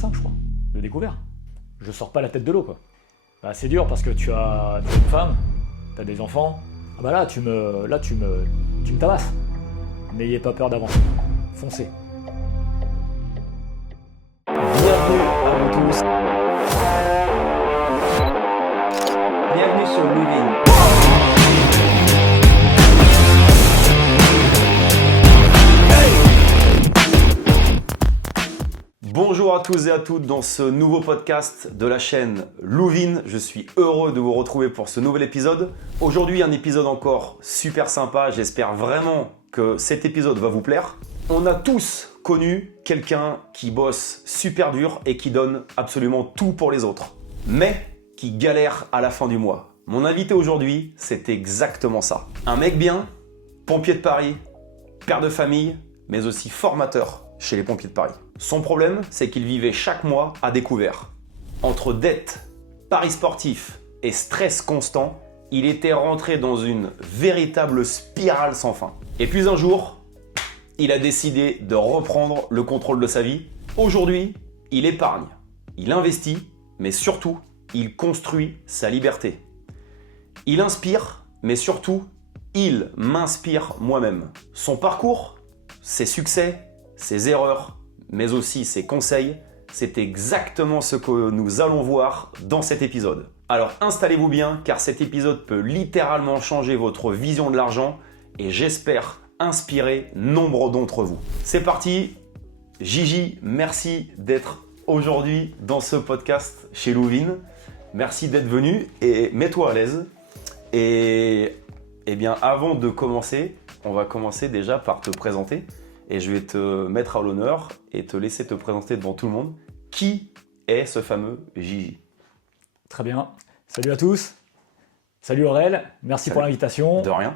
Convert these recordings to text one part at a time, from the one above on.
2005, je crois, de découvert. Je sors pas la tête de l'eau, quoi. Bah, c'est dur parce que tu as une femme, tu as des enfants. Ah bah là, tu me tabasses. N'ayez pas peur d'avancer. Foncez. Bienvenue à vous tous. Bienvenue sur Moving. Bonjour à tous et à toutes dans ce nouveau podcast de la chaîne Louvin. Je suis heureux de vous retrouver pour ce nouvel épisode. Aujourd'hui, un épisode encore super sympa. J'espère vraiment que cet épisode va vous plaire. On a tous connu quelqu'un qui bosse super dur et qui donne absolument tout pour les autres, mais qui galère à la fin du mois. Mon invité aujourd'hui, c'est exactement ça. Un mec bien, pompier de Paris, père de famille, mais aussi formateur chez les pompiers de Paris. Son problème, c'est qu'il vivait chaque mois à découvert. Entre dettes, paris sportifs et stress constant, il était rentré dans une véritable spirale sans fin. Et puis un jour, il a décidé de reprendre le contrôle de sa vie. Aujourd'hui, il épargne, il investit, mais surtout, il construit sa liberté. Il inspire, mais surtout, il m'inspire moi-même. Son parcours, ses succès, ses erreurs, mais aussi ses conseils, c'est exactement ce que nous allons voir dans cet épisode. Alors installez-vous bien, car cet épisode peut littéralement changer votre vision de l'argent et j'espère inspirer nombre d'entre vous. C'est parti, Gigi, merci d'être aujourd'hui dans ce podcast chez Louvin. Merci d'être venu et mets-toi à l'aise. Et bien avant de commencer, on va commencer déjà par te présenter. Et je vais te mettre à l'honneur et te laisser te présenter devant tout le monde. Qui est ce fameux Gigi? Très bien. Salut à tous. Salut Aurel. Merci pour l'invitation. De rien.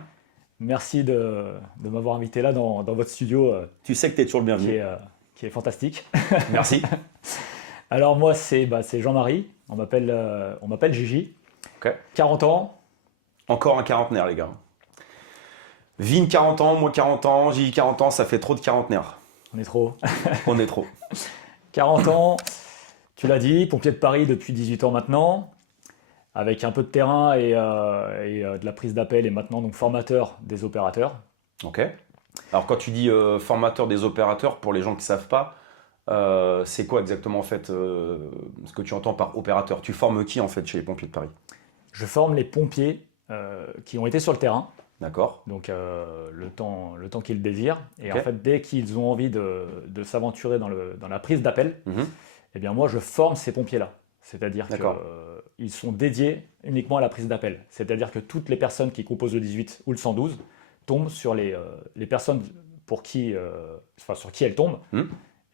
Merci de m'avoir invité là dans votre studio Tu sais que tu es toujours le bienvenu. qui est fantastique. Merci. Alors moi, c'est Jean-Marie. On m'appelle Gigi. Ok. 40 ans. Encore un quarantenaire, les gars. Vin 40 ans, moi 40 ans, Gigi 40 ans, ça fait trop de quarantenaires. On est trop. On est trop. 40 ans, tu l'as dit, pompier de Paris depuis 18 ans maintenant, avec un peu de terrain et de la prise d'appel et maintenant donc formateur des opérateurs. Ok. Alors quand tu dis formateur des opérateurs, pour les gens qui ne savent pas, c'est quoi exactement en fait ce que tu entends par opérateur? Tu formes qui en fait chez les pompiers de Paris? Je forme les pompiers qui ont été sur le terrain. D'accord. Donc le temps qu'ils désirent. Et Ok. en fait, dès qu'ils ont envie de s'aventurer dans la prise d'appel, eh bien moi je forme ces pompiers-là. C'est-à-dire D'accord. qu'ils sont dédiés uniquement à la prise d'appel. C'est-à-dire que toutes les personnes qui composent le 18 ou le 112 tombent sur les personnes sur qui elles tombent.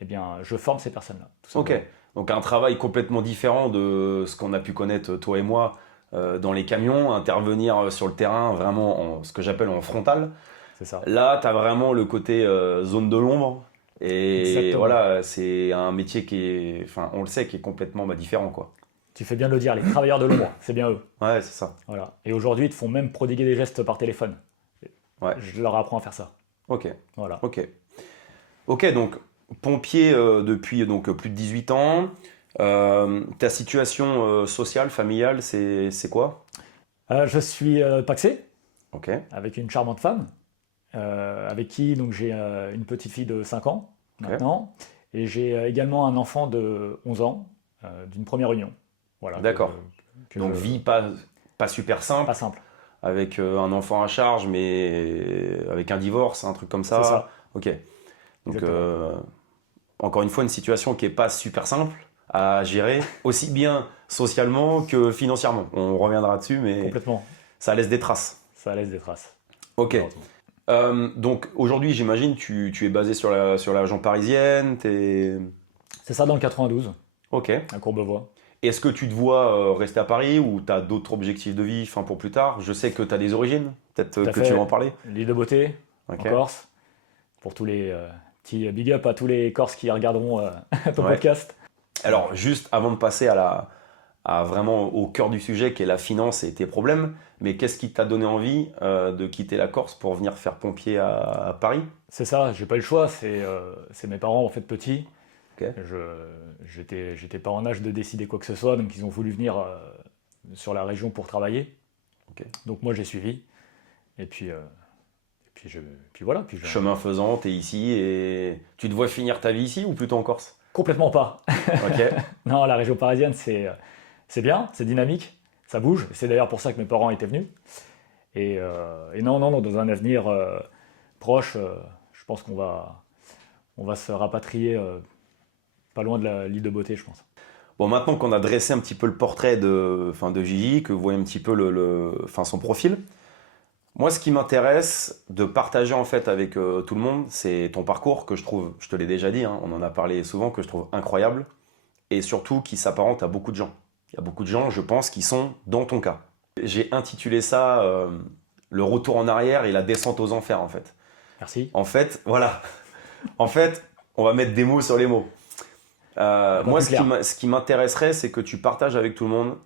Eh bien je forme ces personnes-là. Tout Ok. simplement. Donc un travail complètement différent de ce qu'on a pu connaître toi et moi dans les camions, intervenir sur le terrain vraiment ce que j'appelle en frontal. C'est ça. Là, tu as vraiment le côté zone de l'ombre. Et Exactement. voilà, c'est un métier qui est, enfin, on le sait, qui est complètement différent, quoi. Tu fais bien de le dire, les travailleurs de l'ombre, c'est bien eux. Ouais, c'est ça. Voilà. Et aujourd'hui, ils te font même prodiguer des gestes par téléphone. Ouais. Je leur apprends à faire ça. Ok, Voilà. ok. Ok, donc pompier depuis donc, plus de 18 ans. Ta situation sociale, familiale, c'est quoi? Je suis pacsé, Ok, avec une charmante femme, avec qui donc, j'ai une petite fille de 5 ans maintenant, et j'ai également un enfant de 11 ans d'une première union. Voilà, d'accord. Donc vie pas super simple, pas simple. avec un enfant à charge, mais avec un divorce, un truc comme ça. C'est ça. Ok. Donc Exactement. encore une fois, une situation qui n'est pas super simple à gérer, aussi bien socialement que financièrement. On reviendra dessus, mais Complètement. ça laisse des traces. Ça laisse des traces. Ok. Malheureusement. Donc aujourd'hui, j'imagine, tu es basé sur la région parisienne. C'est ça dans le 92, Ok. à Courbevoie. Est-ce que tu te vois rester à Paris ou tu as d'autres objectifs de vie pour plus tard? Je sais que tu as des origines, peut-être Tout à que fait. tu vas en parler. L'île de Beauté, Ok. en Corse. Pour tous les petits big up à tous les Corses qui regarderont ton Ouais. podcast. Alors, juste avant de passer à vraiment au cœur du sujet, qui est la finance et tes problèmes, mais qu'est-ce qui t'a donné envie de quitter la Corse pour venir faire pompier à Paris? C'est ça, j'ai pas eu le choix. C'est mes parents, en fait, petits, Okay. J'étais pas en âge de décider quoi que ce soit, donc ils ont voulu venir sur la région pour travailler. Okay. Donc moi j'ai suivi. Et puis voilà. Chemin faisant, tu es ici et tu te vois finir ta vie ici ou plutôt en Corse? Complètement pas. Okay. Non, la région parisienne, c'est bien, c'est dynamique, ça bouge. C'est d'ailleurs pour ça que mes parents étaient venus. Et non, dans un avenir proche, je pense qu'on va se rapatrier pas loin de l'île de Beauté, je pense. Bon, maintenant qu'on a dressé un petit peu le portrait de Gigi, que vous voyez un petit peu son profil, moi, ce qui m'intéresse de partager en fait avec tout le monde, c'est ton parcours que je trouve, je te l'ai déjà dit, hein, on en a parlé souvent, que je trouve incroyable et surtout qui s'apparente à beaucoup de gens. Il y a beaucoup de gens, je pense, qui sont dans ton cas. J'ai intitulé ça le retour en arrière et la descente aux enfers en fait. Merci. En fait, voilà. En fait, on va mettre des mots sur les mots. Moi, ce qui m'intéresserait, c'est que tu partages avec tout le monde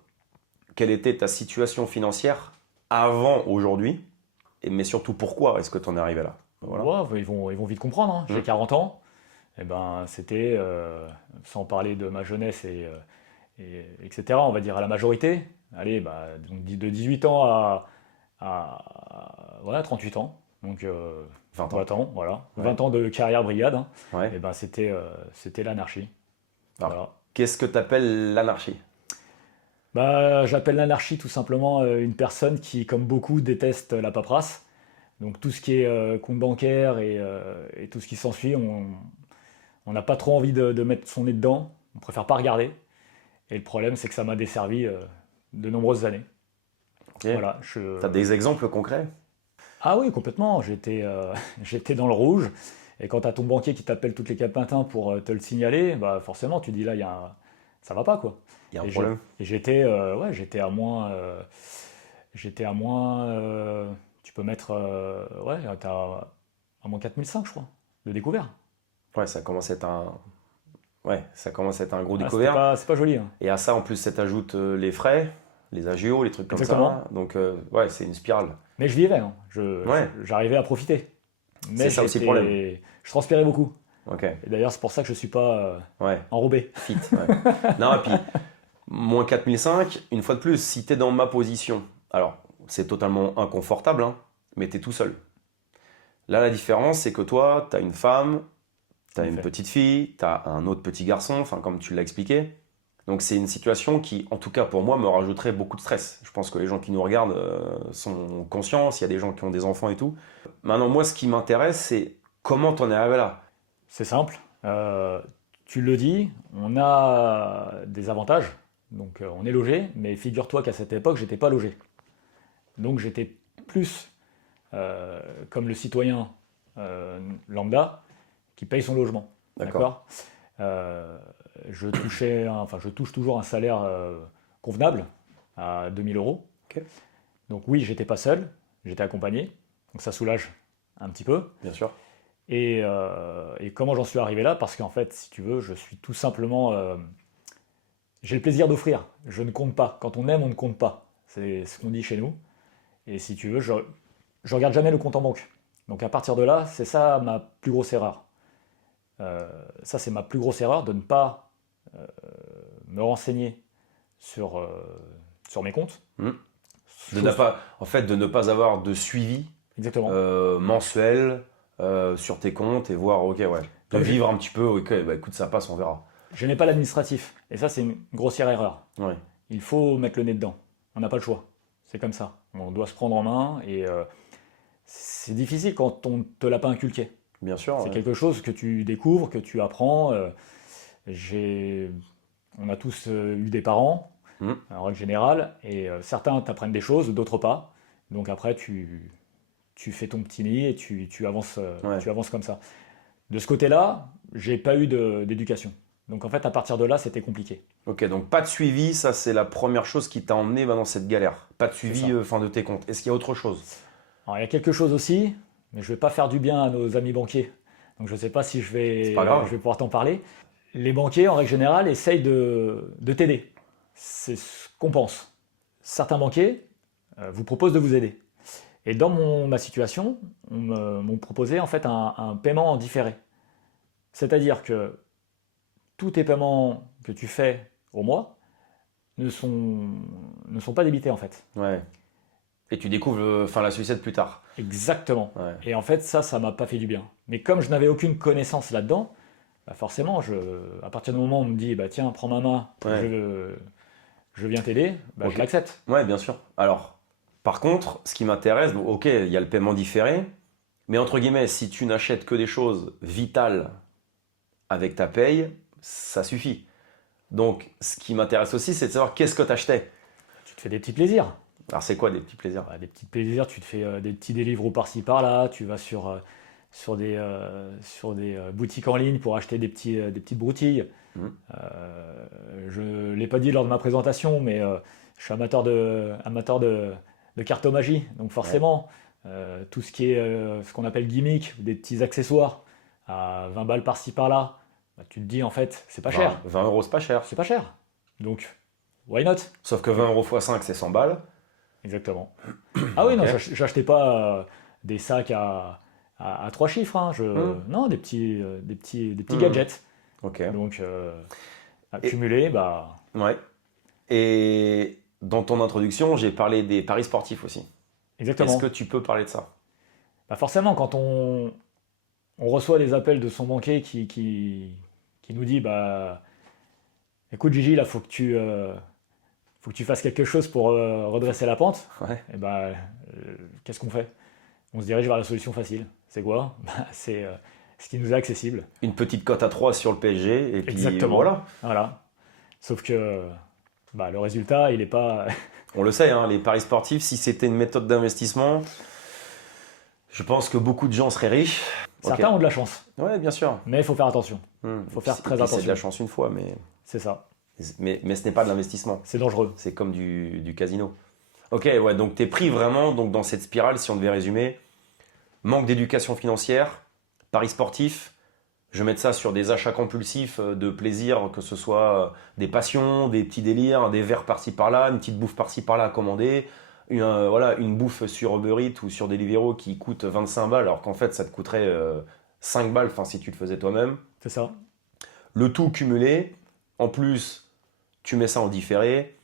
quelle était ta situation financière avant aujourd'hui, mais surtout pourquoi est-ce que tu en es arrivé là. Voilà. Ouais, ils vont vite comprendre. Hein. J'ai 40 ans. Et ben, c'était, sans parler de ma jeunesse etc., on va dire à la majorité. Allez, donc de 18 ans à 38 ans. Donc 20 ans, voilà. Ouais. 20 ans de carrière brigade. Hein. Ouais. Et ben, c'était l'anarchie. Voilà. Qu'est-ce que tu appelles l'anarchie? J'appelle l'anarchie tout simplement une personne qui, comme beaucoup, déteste la paperasse. Donc tout ce qui est compte bancaire et tout ce qui s'ensuit, on n'a pas trop envie de mettre son nez dedans. On préfère pas regarder. Et le problème, c'est que ça m'a desservi de nombreuses années. Okay. Voilà, T'as des exemples concrets? Ah oui, complètement. J'étais dans le rouge. Et quand tu as ton banquier qui t'appelle toutes les 4 matins pour te le signaler, forcément, tu dis là, ça va pas, quoi. Il y a un problème. Et j'étais à moins. Tu peux mettre. T'es à moins 4005, je crois, de découvert. Ouais, ça commence à être un gros découvert. C'est pas joli. Hein. Et à ça, en plus, ça t'ajoute les frais, les agios, les trucs comme Exactement. Ça. Donc, c'est une spirale. Mais je vivais. Hein. J'arrivais à profiter. Mais c'est ça aussi le problème. Je transpirais beaucoup. Okay. Et d'ailleurs, c'est pour ça que je ne suis pas enrobé. Fit. Ouais. Non, et puis, moins 4005, une fois de plus, si tu es dans ma position, alors, c'est totalement inconfortable, hein, mais tu es tout seul. Là, la différence, c'est que toi, tu as une femme, tu as une petite fille, tu as un autre petit garçon, comme tu l'as expliqué. Donc, c'est une situation qui, en tout cas pour moi, me rajouterait beaucoup de stress. Je pense que les gens qui nous regardent sont conscients, s'il y a des gens qui ont des enfants et tout. Maintenant, moi, ce qui m'intéresse, c'est comment tu en es arrivé là. C'est simple. Tu le dis, on a des avantages. Donc, on est logé, mais figure-toi qu'à cette époque, j'étais pas logé. Donc, j'étais plus comme le citoyen lambda qui paye son logement. D'accord. Je touche toujours un salaire convenable à 2000 €. Okay. Donc oui, j'étais pas seul, j'étais accompagné. Donc ça soulage un petit peu. Bien sûr. Et comment j'en suis arrivé là? Parce qu'en fait, si tu veux, je suis tout simplement... j'ai le plaisir d'offrir. Je ne compte pas. Quand on aime, on ne compte pas. C'est ce qu'on dit chez nous. Et si tu veux, je regarde jamais le compte en banque. Donc à partir de là, c'est ça ma plus grosse erreur. Ça, c'est ma plus grosse erreur, de ne pas me renseigner sur mes comptes. De ne pas avoir de suivi mensuel sur tes comptes et voir, de vivre un petit peu, écoute, ça passe, on verra. Je n'ai pas l'administratif. Et ça, c'est une grossière erreur. Ouais. Il faut mettre le nez dedans. On n'a pas le choix. C'est comme ça. On doit se prendre en main et c'est difficile quand on ne te l'a pas inculqué. Bien sûr. C'est quelque chose que tu découvres, que tu apprends. On a tous eu des parents, en règle générale, et certains t'apprennent des choses, d'autres pas. Donc après, tu fais ton petit nid et tu avances comme ça. De ce côté-là, j'ai pas eu d'éducation. Donc en fait, à partir de là, c'était compliqué. Ok, donc pas de suivi, ça c'est la première chose qui t'a emmené dans cette galère. Pas de suivi de tes comptes. Est-ce qu'il y a autre chose? Alors, il y a quelque chose aussi, mais je ne vais pas faire du bien à nos amis banquiers. Donc je ne sais pas si je vais pouvoir t'en parler. Les banquiers, en règle générale, essayent de t'aider. C'est ce qu'on pense. Certains banquiers vous proposent de vous aider. Et dans ma situation, on m'ont proposé en fait un paiement en différé. C'est-à-dire que tous tes paiements que tu fais au mois ne sont pas débités en fait. Ouais. Et tu découvres la sucette plus tard. Exactement. Ouais. Et en fait, ça m'a pas fait du bien. Mais comme je n'avais aucune connaissance là-dedans, bah forcément, à partir du moment où on me dit, bah tiens, prends ma main, Ouais. je viens t'aider, bah, Ok. je l'accepte. Ouais, bien sûr. Alors, par contre, ce qui m'intéresse, donc, ok, il y a le paiement différé, mais entre guillemets, si tu n'achètes que des choses vitales avec ta paye, ça suffit. Donc, ce qui m'intéresse aussi, c'est de savoir qu'est-ce que tu achetais. Tu te fais des petits plaisirs. Alors, c'est quoi des petits plaisirs? Bah, des petits plaisirs, tu te fais des petits délivres par-ci par-là, tu vas sur des boutiques en ligne pour acheter des petites broutilles. Mhm. Je ne l'ai pas dit lors de ma présentation, mais je suis amateur de cartomagie. Donc forcément, tout ce qui est ce qu'on appelle gimmick, des petits accessoires à 20 balles par-ci par-là, bah, tu te dis en fait, c'est pas cher. 20 euros, c'est pas cher. C'est pas cher. Donc, why not? Sauf que 20 euros x 5, c'est 100 balles. Exactement. Ah oui, non, Ok. j'achetais pas des sacs à 3 chiffres. Hein. Non, des petits gadgets. Ok. Donc, accumulés, bah, Ouais. Et dans ton introduction, j'ai parlé des paris sportifs aussi. exactement. Est-ce que tu peux parler de ça? Bah forcément, quand on reçoit des appels de son banquier qui nous dit, bah, écoute Gigi, là, faut que tu fasses quelque chose pour redresser la pente, Ouais. et bah, qu'est-ce qu'on fait? On se dirige vers la solution facile. C'est quoi? Bah, c'est ce qui nous est accessible. Une petite cote à 3 sur le PSG, et puis Exactement. voilà. Voilà. Sauf que bah, le résultat, il n'est pas. On le sait, hein, les paris sportifs, si c'était une méthode d'investissement, je pense que beaucoup de gens seraient riches. Certains Ok. ont de la chance, Ouais, bien sûr. mais il faut faire attention. Faut faire très C'est de la attention. chance une fois, mais, C'est ça. mais ce n'est pas de l'investissement. C'est dangereux. C'est comme du casino. Ok, ouais, donc tu es pris vraiment donc, dans cette spirale, si on devait résumer. Manque d'éducation financière, paris sportifs. Je vais mettre ça sur des achats compulsifs de plaisir, que ce soit des passions, des petits délires, des verres par-ci par-là, une petite bouffe par-ci par-là à commander. Une bouffe sur Uber Eats ou sur Deliveroo qui coûte 25 balles, alors qu'en fait ça te coûterait 5 balles si tu le faisais toi-même. C'est ça. Le tout cumulé, en plus, tu mets ça en différé,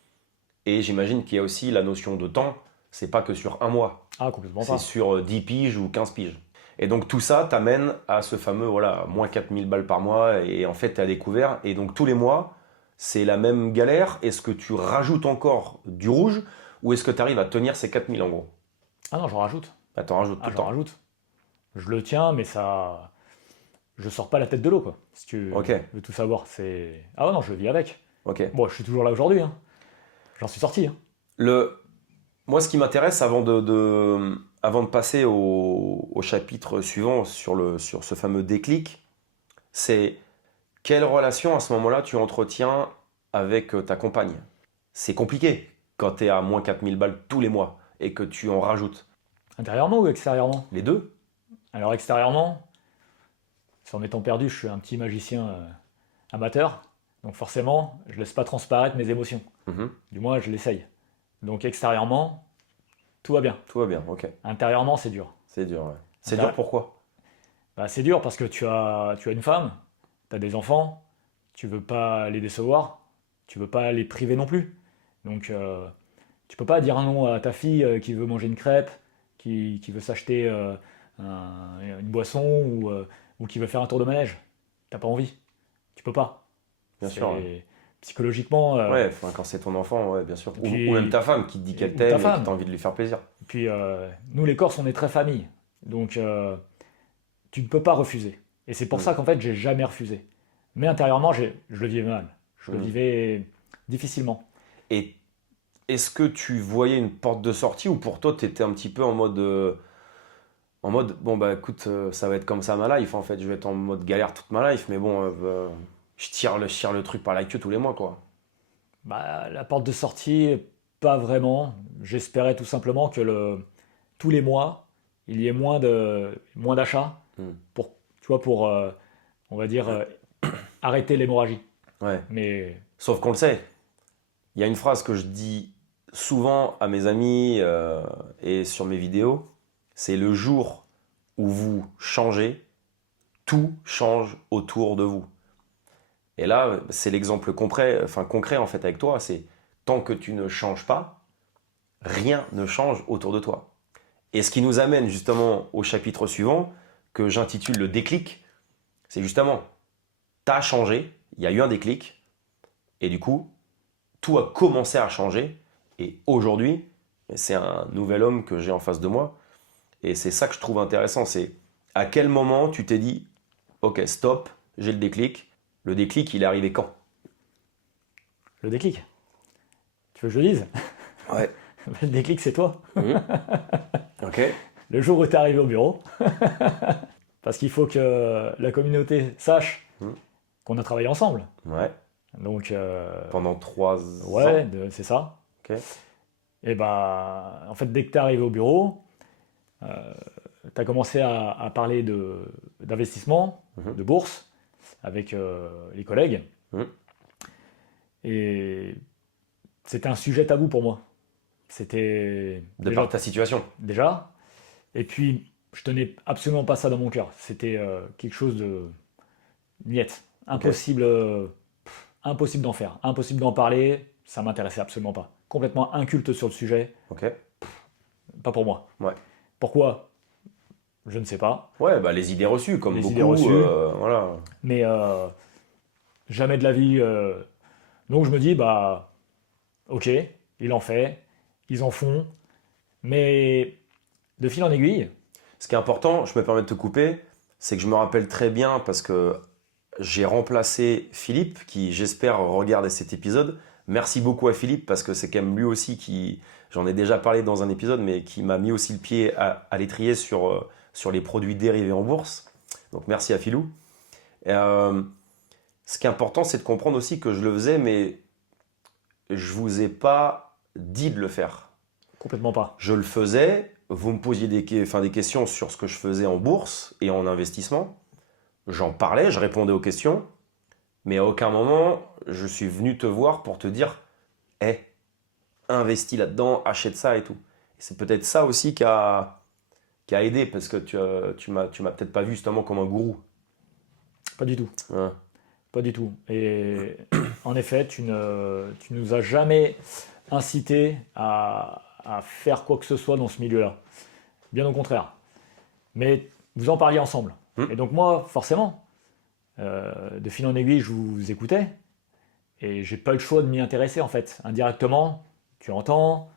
et j'imagine qu'il y a aussi la notion de temps. C'est pas que sur un mois, Ah, complètement c'est pas. sur 10 piges ou 15 piges. Et donc tout ça t'amène à ce fameux moins 4000 balles par mois, et en fait tu as découvert. Et donc tous les mois, c'est la même galère. Est-ce que tu rajoutes encore du rouge, ou est-ce que tu arrives à tenir ces 4000 en gros? Ah non, j'en rajoute. Bah, t'en rajoutes tout Ah, le j'en temps. rajoute. Je le tiens, mais ça. Je sors pas la tête de l'eau, quoi. Si tu Ok, veux tout savoir, c'est. Ah ouais, non, je vis avec. ok. Bon, je suis toujours là aujourd'hui. Hein. J'en suis sorti. Hein. Moi, ce qui m'intéresse avant de passer au chapitre suivant sur ce fameux déclic, c'est quelle relation à ce moment-là tu entretiens avec ta compagne. C'est compliqué quand tu es à moins 4000 balles tous les mois et que tu en rajoutes. Intérieurement ou extérieurement? Les deux? Alors, extérieurement, sans m'étant perdu, je suis un petit magicien amateur. Donc, forcément, je laisse pas transparaître mes émotions. Mhm. Du moins, je l'essaye. Donc, extérieurement, tout va bien. Tout va bien, ok. Intérieurement, c'est dur. C'est dur, ouais. C'est Intérie- dur pourquoi? Bah, c'est dur parce que tu as une femme, tu as des enfants, tu veux pas les décevoir, tu veux pas les priver non plus. Donc tu peux pas dire un non à ta fille qui veut manger une crêpe, qui veut s'acheter une boisson ou qui veut faire un tour de manège. T'as pas envie. Tu peux pas. Bien C'est- sûr. Ouais, Psychologiquement. ouais, enfin, quand c'est ton enfant, ouais, bien sûr. puis- Ou même ta femme qui te dit qu'elle ou t'aime ta et que femme. tu as envie de lui faire plaisir. Puis nous les Corses, on est très famille. Donc tu ne peux pas refuser. Et c'est pour Mm. ça qu'en fait, j'ai jamais refusé. Mais intérieurement, je le vivais mal. Je le Mm. vivais difficilement. Et est-ce que tu voyais une porte de sortie, ou pour toi, tu étais un petit peu en mode, bon, bah écoute, ça va être comme ça ma life, en fait, je vais être en mode galère toute ma life, mais bon, je tire le truc par la queue tous les mois, quoi. Bah, la porte de sortie, pas vraiment. J'espérais tout simplement que tous les mois, il y ait moins d'achats Mm. pour, tu vois, pour, on va dire, arrêter l'hémorragie. Ouais. Mais Sauf qu'on le sait. Il y a une phrase que je dis souvent à mes amis et sur mes vidéos, c'est le jour où vous changez, tout change autour de vous. Et là, c'est l'exemple concret en fait avec toi, c'est tant que tu ne changes pas, rien ne change autour de toi. Et ce qui nous amène justement au chapitre suivant, que j'intitule le déclic, c'est justement, tu as changé, il y a eu un déclic, et du coup, tout a commencé à changer, et aujourd'hui, c'est un nouvel homme que j'ai en face de moi, et c'est ça que je trouve intéressant, c'est à quel moment tu t'es dit, ok, stop, j'ai le déclic, il est arrivé quand? Le déclic. Tu veux que je le dise? Ouais. Le déclic, c'est toi. Ok. Le jour où tu es arrivé au bureau. Parce qu'il faut que la communauté sache qu'on a travaillé ensemble. Ouais. Donc, pendant 3 ans. Ouais, c'est ça. Ok. Et bah, en fait, dès que tu es arrivé au bureau, tu as commencé à parler d'investissement, de bourse, avec les collègues. Et c'était un sujet tabou pour moi. C'était De par ta situation. déjà. Et puis, je tenais absolument pas ça dans mon cœur. C'était quelque chose de niette. Impossible, impossible d'en faire. Impossible d'en parler. Ça m'intéressait absolument pas. Complètement inculte sur le sujet. Ok. Pas pour moi. Ouais. Pourquoi? Je ne sais pas. Ouais, bah les idées reçues, comme Les beaucoup. idées reçues. Voilà. Mais jamais de la vie. Donc je me dis, bah, ok, il en fait, ils en font. Mais de fil en aiguille. Ce qui est important, je me permets de te couper, c'est que je me rappelle très bien parce que j'ai remplacé Philippe, qui j'espère regarde cet épisode. Merci beaucoup à Philippe parce que c'est quand même lui aussi qui, j'en ai déjà parlé dans un épisode, mais qui m'a mis aussi le pied à l'étrier sur les produits dérivés en bourse. Donc merci à Philou. Et, ce qui est important, c'est de comprendre aussi que je le faisais, mais je vous ai pas dit de le faire. Complètement pas. Je le faisais, vous me posiez des questions sur ce que je faisais en bourse et en investissement. J'en parlais, je répondais aux questions, mais à aucun moment, je suis venu te voir pour te dire « Hé, investis là-dedans, achète ça et tout ». C'est peut-être ça aussi qui a aidé, parce que tu m'as peut-être pas vu justement comme un gourou. Pas du tout. Ouais. Pas du tout. Et en effet, tu nous as jamais incité à faire quoi que ce soit dans ce milieu-là. Bien au contraire. Mais vous en parliez ensemble. Et donc moi, forcément, de fil en aiguille, je vous écoutais. Et j'ai pas eu le choix de m'y intéresser en fait. Indirectement, tu entends,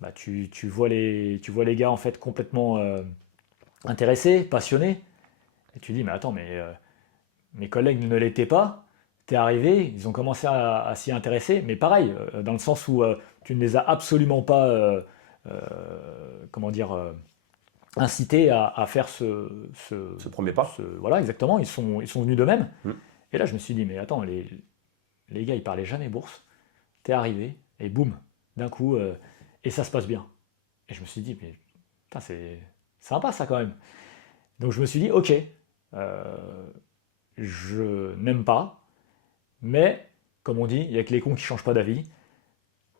bah, tu vois les gars en fait complètement intéressés, passionnés. Et tu dis, mais attends, mais mes collègues ne l'étaient pas. T'es arrivé, ils ont commencé à s'y intéresser, mais pareil, dans le sens où tu ne les as absolument pas, comment dire, incités à faire Ce premier pas. Voilà, exactement, ils sont venus d'eux-mêmes. Et là, je me suis dit, mais attends, les gars, ils parlaient jamais bourse. T'es arrivé, et boum, d'un coup, et ça se passe bien. Et je me suis dit, mais putain, c'est sympa ça quand même. Donc je me suis dit, ok, je n'aime pas, mais comme on dit, il n'y a que les cons qui ne changent pas d'avis.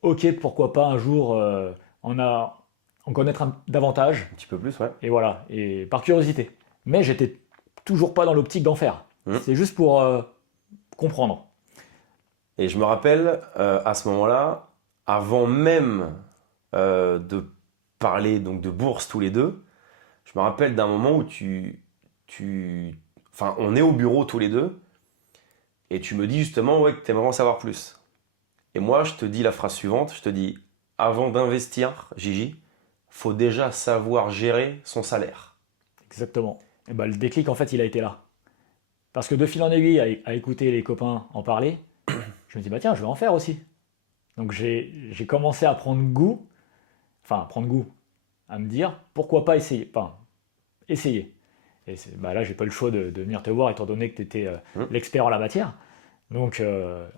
Ok, pourquoi pas un jour en connaître davantage. Un petit peu plus, ouais. Et voilà, et par curiosité. Mais j'étais toujours pas dans l'optique d'en faire. C'est juste pour comprendre. Et je me rappelle, à ce moment-là, avant même de parler donc de bourse tous les deux, je me rappelle d'un moment où enfin, on est au bureau tous les deux, et tu me dis justement ouais, que tu aimerais en savoir plus. Et moi, je te dis la phrase suivante, je te dis, avant d'investir, Gigi, faut déjà savoir gérer son salaire. Exactement. Et ben, le déclic, en fait, il a été là. Parce que de fil en aiguille, à écouter les copains en parler, je me dis, bah tiens, je vais en faire aussi. Donc j'ai commencé à prendre goût, à me dire, pourquoi pas essayer. Enfin, essayer. Et bah là, j'ai pas le choix de venir te voir, étant donné que tu étais l'expert en la matière. Donc,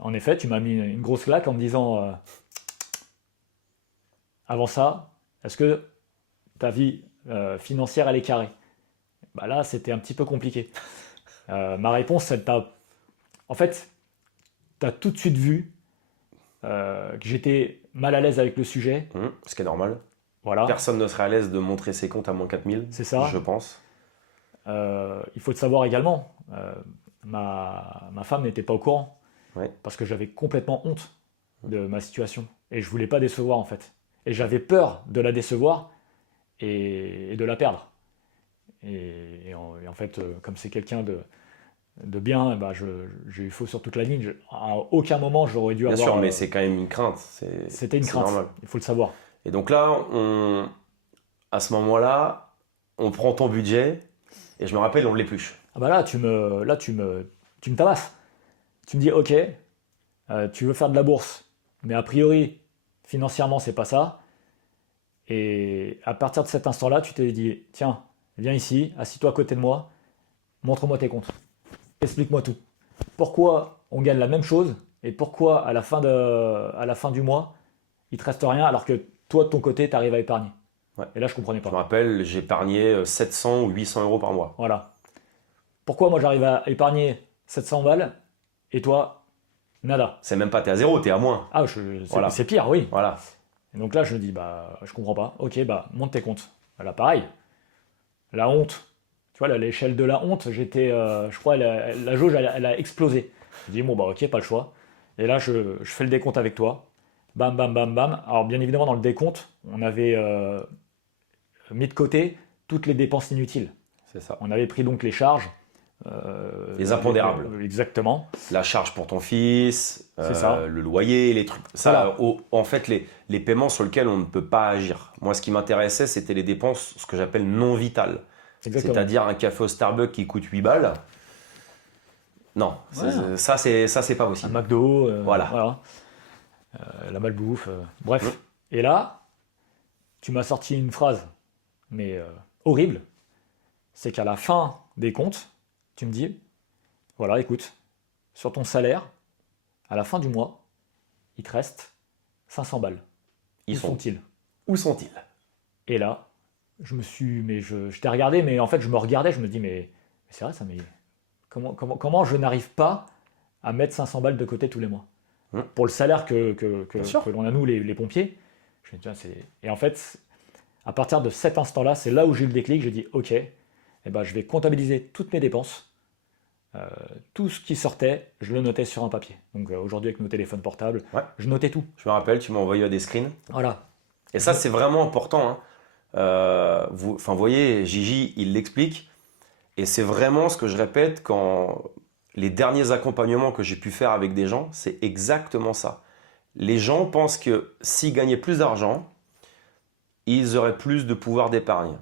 en effet, tu m'as mis une grosse claque en me disant, avant ça, est-ce que ta vie financière, elle est carrée? Bah là, c'était un petit peu compliqué. Ma réponse, en fait, tu as tout de suite vu que j'étais mal à l'aise avec le sujet. Ce qui est normal. Voilà. Personne ne serait à l'aise de montrer ses comptes à moins 4000, c'est ça. Je pense. Il faut le savoir également. ma femme n'était pas au courant. Ouais. Parce que j'avais complètement honte de ma situation. Et je voulais pas décevoir, en fait. Et j'avais peur de la décevoir et de la perdre. Et en fait, comme c'est quelqu'un de bien, bah j'ai eu faux sur toute la ligne. À aucun moment, j'aurais dû Bien avoir... sûr, mais c'est quand même une crainte. C'était une c'est crainte, normal. il faut le savoir. Et donc là, à ce moment-là, on prend ton budget et je me rappelle, on l'épluche. Ah bah là, tu me tabasses. Tu me dis, ok, tu veux faire de la bourse, mais a priori, financièrement, c'est pas ça. Et à partir de cet instant-là, tu t'es dit, tiens, viens ici, assis-toi à côté de moi, montre-moi tes comptes. Explique-moi tout. Pourquoi on gagne la même chose et pourquoi à la fin du mois, il te reste rien alors que toi, de ton côté, tu arrives à épargner. Ouais. Et là, je comprenais Je me pas. rappelle, j'épargnais 700 ou 800 euros par mois. Voilà. Pourquoi moi, j'arrive à épargner 700 balles et toi, nada. C'est même pas, t'es à zéro, t'es à moins. Ah, Voilà. c'est pire, oui. Voilà. Et donc là, je me dis, bah, je comprends pas. Ok, bah, monte tes comptes. Là, pareil. La honte. Tu vois, là, l'échelle de la honte, j'étais, je crois, la jauge, elle a explosé. Je dis, bon, bah, ok, pas le choix. Et là, je fais le décompte avec toi. Bam, bam, bam, bam. Alors, bien évidemment, dans le décompte, on avait mis de côté toutes les dépenses inutiles. C'est ça. On avait pris donc les charges. Les impondérables. Exactement. La charge pour ton fils, C'est ça. le loyer, les trucs. Ça, Voilà. en fait, les paiements sur lesquels on ne peut pas agir. Moi, ce qui m'intéressait, c'était les dépenses, ce que j'appelle non vitales. Exactement. C'est-à-dire un café au Starbucks qui coûte 8 balles. Non, Ouais. ça, c'est pas Un possible. McDo, Voilà. La malbouffe, bref. Et là, tu m'as sorti une phrase, mais horrible. C'est qu'à la fin des comptes, tu me dis, voilà, écoute, sur ton salaire, à la fin du mois, il te reste 500 balles. Où sont-ils? Où sont-ils? Et là, je t'ai regardé, mais en fait, je me regardais, je me dis, mais c'est vrai ça, mais comment je n'arrive pas à mettre 500 balles de côté tous les mois pour le salaire que l'on a nous, les pompiers. Je me dis, et en fait, à partir de cet instant-là, c'est là où j'ai eu le déclic. J'ai dit, ok, eh ben, je vais comptabiliser toutes mes dépenses. Tout ce qui sortait, je le notais sur un papier. Donc aujourd'hui, avec nos téléphones portables, je notais tout. Je me rappelle, tu m'as envoyé des screens. Voilà. Et ça, c'est vraiment important. Hein. Vous voyez, Gigi, il l'explique. Et c'est vraiment ce que je répète quand les derniers accompagnements que j'ai pu faire avec des gens, c'est exactement ça. Les gens pensent que s'ils gagnaient plus d'argent, ils auraient plus de pouvoir d'épargne.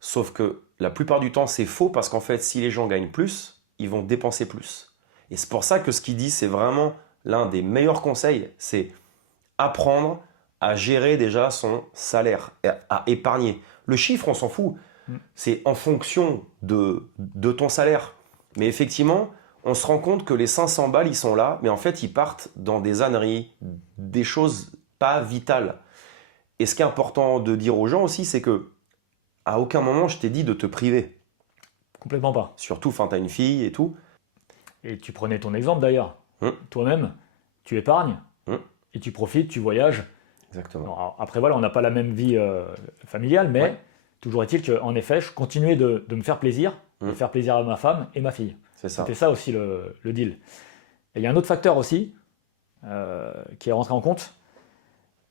Sauf que la plupart du temps, c'est faux parce qu'en fait, si les gens gagnent plus, ils vont dépenser plus. Et c'est pour ça que ce qu'il dit, c'est vraiment l'un des meilleurs conseils, c'est apprendre à gérer déjà son salaire, à épargner. Le chiffre, on s'en fout. C'est en fonction de ton salaire. Mais effectivement, on se rend compte que les 500 balles, ils sont là, mais en fait, ils partent dans des âneries, des choses pas vitales. Et ce qui est important de dire aux gens aussi, c'est que à aucun moment, je t'ai dit de te priver. Complètement pas. Surtout, tu as une fille et tout. Et tu prenais ton exemple d'ailleurs. Toi-même, tu épargnes et tu profites, tu voyages. Exactement. Alors, après, voilà, on n'a pas la même vie familiale, mais toujours est-il qu'en effet, je continuais de me faire plaisir, de faire plaisir à ma femme et ma fille. C'est ça. C'était ça aussi le deal. Et il y a un autre facteur aussi qui est rentré en compte,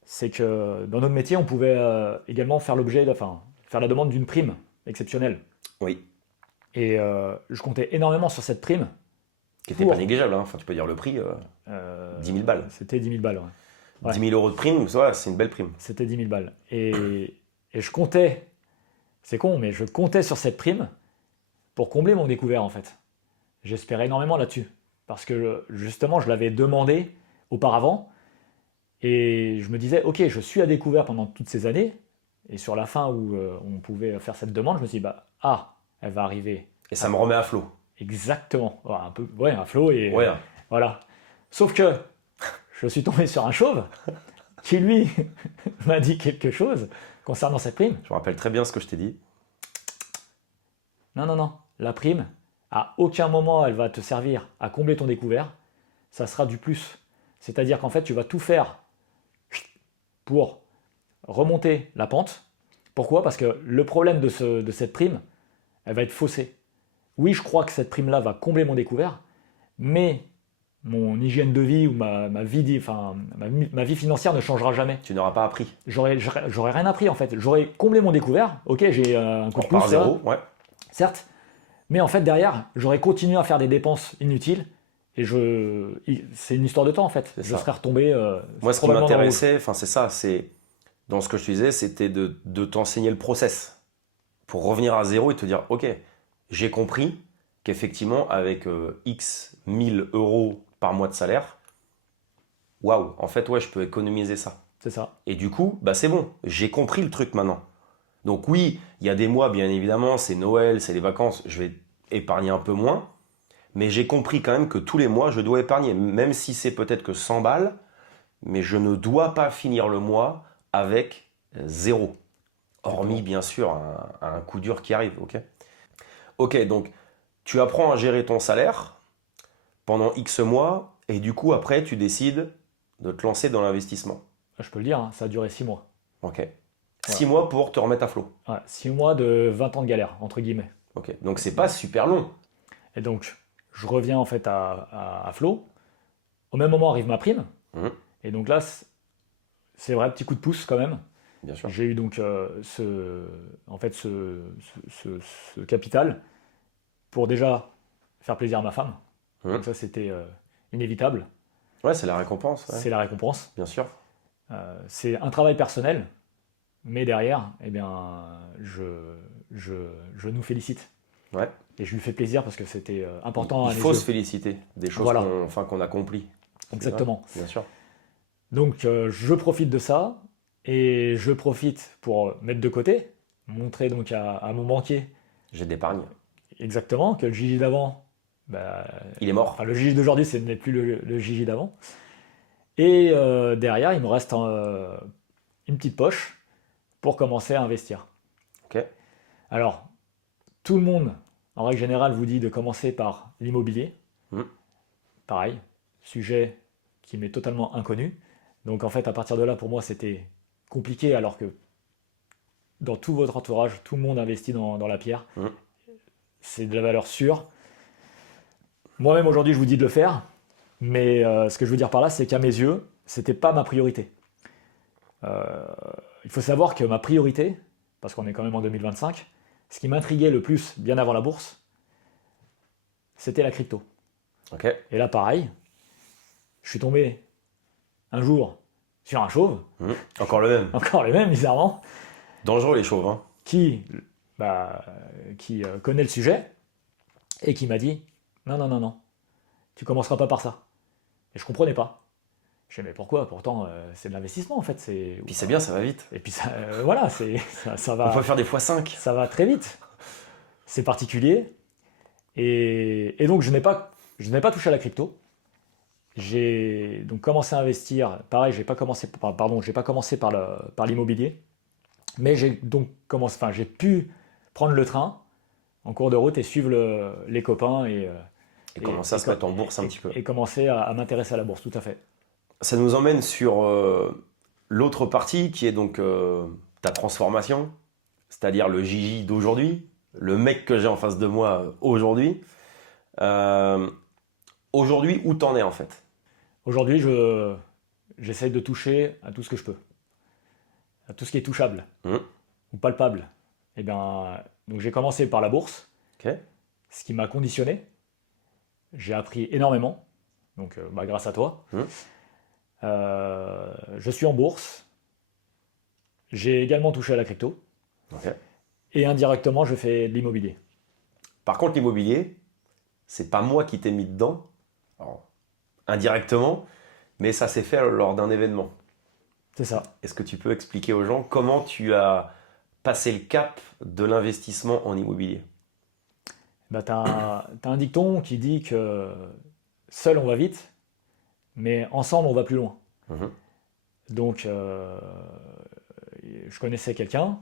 c'est que dans notre métier, on pouvait également faire faire la demande d'une prime exceptionnelle. Oui. Et je comptais énormément sur cette prime. Qui n'était pas négligeable. Hein. Enfin, tu peux dire le prix, 10 000 balles. C'était 10 000 balles, ouais. 10 000 euros de prime, ouais, c'est une belle prime. C'était 10 000 balles. Et je comptais, c'est con, mais je comptais sur cette prime pour combler mon découvert, en fait. J'espérais énormément là-dessus. Parce que, justement, je l'avais demandé auparavant. Et je me disais, ok, je suis à découvert pendant toutes ces années. Et sur la fin où on pouvait faire cette demande, je me suis dit, elle va arriver. Et ça me remet à flot. Exactement. Un peu, un flot. Et ouais. Voilà. Sauf que je suis tombé sur un chauve qui, lui, m'a dit quelque chose concernant cette prime. Je me rappelle très bien ce que je t'ai dit. Non. La prime, à aucun moment, elle va te servir à combler ton découvert. Ça sera du plus. C'est-à-dire qu'en fait, tu vas tout faire pour remonter la pente. Pourquoi? Parce que le problème de cette prime, elle va être faussée. oui, je crois que cette prime-là va combler mon découvert, mais mon hygiène de vie ou ma vie financière ne changera jamais. Tu n'auras pas appris. J'aurais rien appris en fait. J'aurais comblé mon découvert. Ok, j'ai un coup de pouce. Par zéro, ouais. Certes, mais en fait derrière, j'aurais continué à faire des dépenses inutiles. Et c'est une histoire de temps en fait. Je serais retombé. Moi, ce qui m'intéressait, c'est ça, c'est dans ce que je te disais, c'était de t'enseigner le process pour revenir à zéro et te dire, ok, j'ai compris qu'effectivement avec X 1000 euros par mois de salaire, waouh, en fait ouais, je peux économiser ça. C'est ça. Et du coup, bah c'est bon, j'ai compris le truc maintenant. Donc oui, il y a des mois, bien évidemment, c'est Noël, c'est les vacances, je vais épargner un peu moins. Mais j'ai compris quand même que tous les mois, je dois épargner. Même si c'est peut-être que 100 balles, mais je ne dois pas finir le mois avec zéro. Hormis, bien sûr, un coup dur qui arrive. Ok, donc tu apprends à gérer ton salaire pendant X mois et du coup, après, tu décides de te lancer dans l'investissement. Je peux le dire, hein, ça a duré 6 mois. Ok. 6 mois pour te remettre à flot. Ouais, 6 mois de 20 ans de galère, entre guillemets. Ok, donc c'est pas super long. Et donc, je reviens en fait à flot. Au même moment arrive ma prime. Et donc là, c'est vrai, petit coup de pouce quand même. Bien sûr. J'ai eu donc ce capital pour déjà faire plaisir à ma femme. Donc ça, c'était inévitable. Ouais, c'est la récompense. Ouais. C'est la récompense. Bien sûr. C'est un travail personnel, mais derrière, eh bien, je nous félicite. Ouais. Et je lui fais plaisir parce que c'était important. Il faut se féliciter des choses qu'on accomplit. Exactement. Bien sûr. Donc je profite de ça et je profite pour mettre de côté, montrer donc à mon banquier. J'ai d'épargne. Exactement, que le Gigi d'avant, il est mort. Enfin, le Gigi d'aujourd'hui, ce n'est plus le Gigi d'avant. Et derrière, il me reste une petite poche pour commencer à investir. Ok. Alors, tout le monde, en règle générale, vous dit de commencer par l'immobilier. Pareil, sujet qui m'est totalement inconnu. Donc en fait, à partir de là, pour moi, c'était compliqué, alors que dans tout votre entourage, tout le monde investit dans la pierre. C'est de la valeur sûre. Moi-même, aujourd'hui, je vous dis de le faire. Mais ce que je veux dire par là, c'est qu'à mes yeux, c'était pas ma priorité. Il faut savoir que ma priorité, parce qu'on est quand même en 2025, ce qui m'intriguait le plus, bien avant la bourse, c'était la crypto. Okay. Et là, pareil, je suis tombé un jour sur un chauve. Encore le même. Encore le même, bizarrement. Dangereux les chauves. Hein. Qui connaît le sujet et qui m'a dit non, tu commenceras pas par ça. Et je comprenais pas. Je dis mais pourquoi? Pourtant, c'est de l'investissement en fait. Et puis c'est bien, ça va vite. Et puis voilà, ça va. On peut faire des x5. Ça va très vite. C'est particulier. Et donc je n'ai pas touché à la crypto. J'ai donc commencé à investir. Pareil, j'ai pas commencé par l'immobilier, mais j'ai pu prendre le train en cours de route et suivre les copains et commencer à se mettre en bourse un petit peu. Et commencer à m'intéresser à la bourse, tout à fait. Ça nous emmène sur l'autre partie qui est donc ta transformation, c'est-à-dire le Gigi d'aujourd'hui, le mec que j'ai en face de moi aujourd'hui. Aujourd'hui, où t'en es en fait? Aujourd'hui, j'essaie de toucher à tout ce que je peux, à tout ce qui est touchable ou palpable. Et bien, donc j'ai commencé par la bourse, ce qui m'a conditionné. J'ai appris énormément, donc grâce à toi. Je suis en bourse. J'ai également touché à la crypto. Et indirectement, je fais de l'immobilier. Par contre, l'immobilier, c'est pas moi qui t'ai mis dedans. Alors, indirectement, mais ça s'est fait lors d'un événement. C'est ça. Est-ce que tu peux expliquer aux gens comment tu as passé le cap de l'investissement en immobilier? T'as un dicton qui dit que seul on va vite, mais ensemble on va plus loin. Donc, je connaissais quelqu'un.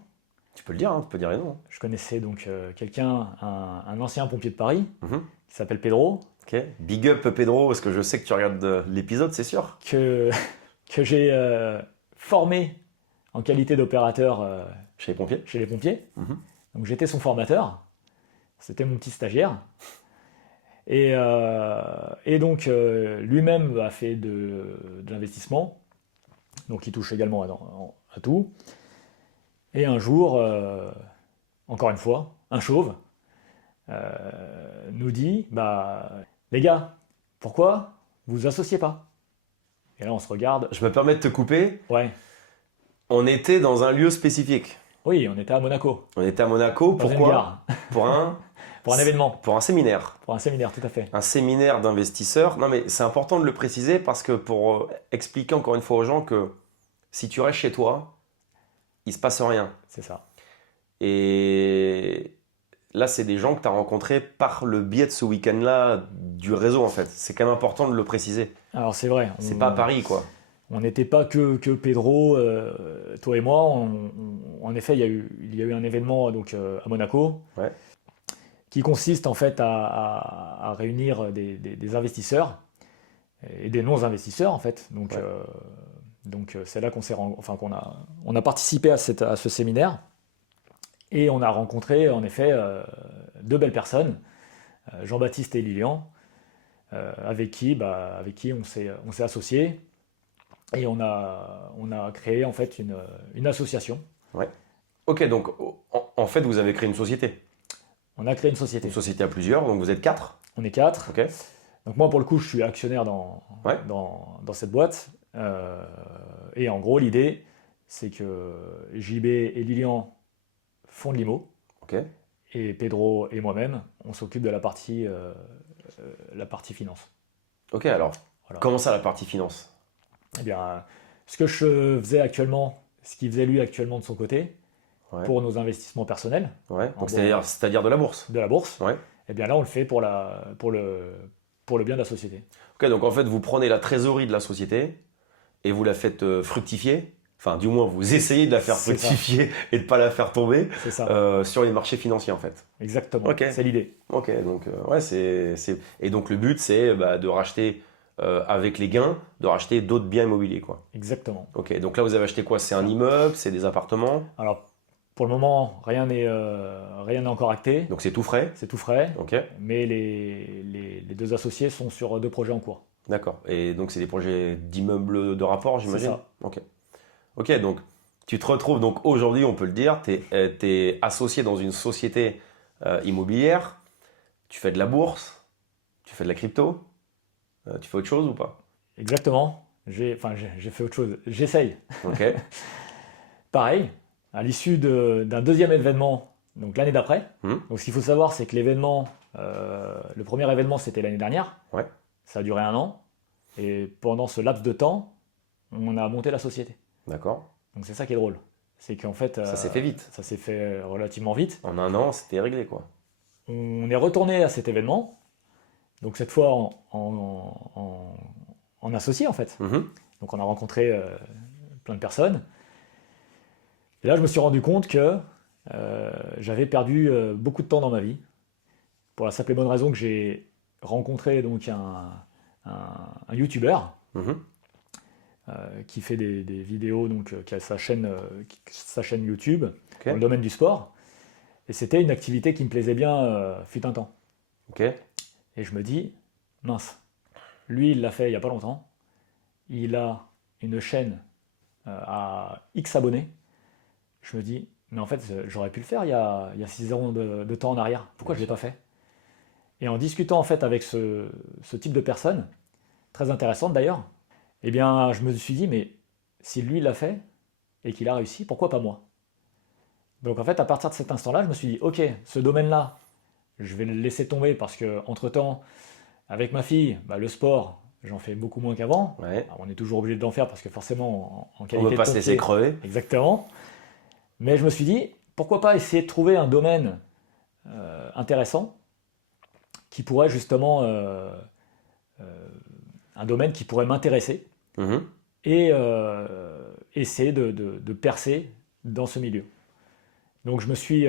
Tu peux le dire, hein, tu peux dire les noms. Je connaissais donc quelqu'un, un ancien pompier de Paris, qui s'appelle Pedro. Big up Pedro, parce que je sais que tu regardes l'épisode, c'est sûr. Que j'ai formé en qualité d'opérateur chez les pompiers. Donc j'étais son formateur. C'était mon petit stagiaire. Et donc, lui-même a fait de l'investissement. Donc, il touche également à tout. Et un jour, encore une fois, un chauve nous dit, les gars, pourquoi vous vous associez pas? Et là, on se regarde. Je me permets de te couper. Ouais. On était dans un lieu spécifique. Oui, on était à Monaco. On était à Monaco. Dans une Pourquoi? gare. Pour un événement. Pour un séminaire. Pour un séminaire, tout à fait. Un séminaire d'investisseurs. Non, mais c'est important de le préciser parce que pour expliquer encore une fois aux gens que si tu restes chez toi, il se passe rien. C'est ça. Et là, c'est des gens que tu as rencontrés par le biais de ce week-end-là du réseau, en fait. C'est quand même important de le préciser. Alors, c'est vrai. C'est pas à Paris, quoi. On n'était pas que Pedro, toi et moi. En effet, il y a eu un événement donc, à Monaco qui consiste en fait à réunir des investisseurs et des non-investisseurs en fait. Donc c'est là qu'on a participé à ce séminaire et on a rencontré en effet deux belles personnes, Jean-Baptiste et Lilian, avec qui on s'est associés. Et on a créé en fait une association. Ouais. Ok, donc en fait vous avez créé une société. On a créé une société. Une société à plusieurs, donc vous êtes 4. On est 4. Ok. Donc moi pour le coup je suis actionnaire dans cette boîte. Et en gros l'idée c'est que JB et Lilian font de l'IMO. Ok. Et Pedro et moi-même on s'occupe de la partie finance. Ok, alors voilà. Comment ça la partie finance? Eh bien, ce que je faisais actuellement, ce qu'il faisait lui actuellement de son côté, pour nos investissements personnels. Ouais. Donc c'est-à-dire de la bourse. De la bourse. Ouais. Eh bien là, on le fait pour le bien de la société. Ok, donc en fait, vous prenez la trésorerie de la société et vous la faites fructifier. Enfin, du moins, vous essayez de la faire fructifier et de ne pas la faire tomber sur les marchés financiers, en fait. Exactement. Okay. C'est l'idée. Ok, donc et donc le but, c'est de racheter avec les gains, de racheter d'autres biens immobiliers, quoi. Exactement. Ok, donc là, vous avez acheté quoi? C'est un immeuble, c'est des appartements? Alors, pour le moment, rien n'est encore acté. Donc c'est tout frais? C'est tout frais. Ok. Mais les deux associés sont sur 2 projets en cours. D'accord. Et donc c'est des projets d'immeubles de rapport, j'imagine? C'est ça. Ok, donc tu te retrouves, donc aujourd'hui, on peut le dire, tu es associé dans une société immobilière, tu fais de la bourse, tu fais de la crypto, tu fais autre chose ou pas? Exactement. J'ai fait autre chose. J'essaye. Ok. Pareil, à l'issue d'un deuxième événement, donc l'année d'après. Donc ce qu'il faut savoir, c'est que l'événement, le premier événement, c'était l'année dernière. Ouais. Ça a duré 1 an. Et pendant ce laps de temps, on a monté la société. D'accord. Donc c'est ça qui est drôle. C'est qu'en fait... ça s'est fait vite. Ça s'est fait relativement vite. En 1 an, c'était réglé, quoi. On est retourné à cet événement. Donc cette fois en associé, en fait. Donc on a rencontré plein de personnes. Et là, je me suis rendu compte que j'avais perdu beaucoup de temps dans ma vie. Pour la simple et bonne raison que j'ai rencontré donc un YouTuber qui fait des vidéos, donc qui a sa chaîne YouTube dans le domaine du sport. Et c'était une activité qui me plaisait bien fut un temps. Et je me dis, mince, lui il l'a fait il n'y a pas longtemps. Il a une chaîne à X abonnés. Je me dis, mais en fait j'aurais pu le faire il y a 6 ans de temps en arrière. Pourquoi je ne l'ai pas fait? Et en discutant en fait avec ce type de personnes, très intéressante d'ailleurs, eh bien je me suis dit, mais si lui l'a fait et qu'il a réussi, pourquoi pas moi? Donc en fait à partir de cet instant-là, je me suis dit, ok, ce domaine-là, je vais le laisser tomber parce que entre-temps, avec ma fille, le sport, j'en fais beaucoup moins qu'avant. Ouais. On est toujours obligé de l'en faire parce que forcément en qualité de pompier... On ne veut pas se laisser crever. Exactement. Mais je me suis dit, pourquoi pas essayer de trouver un domaine intéressant qui pourrait justement... un domaine qui pourrait m'intéresser et essayer de percer dans ce milieu. Donc je me suis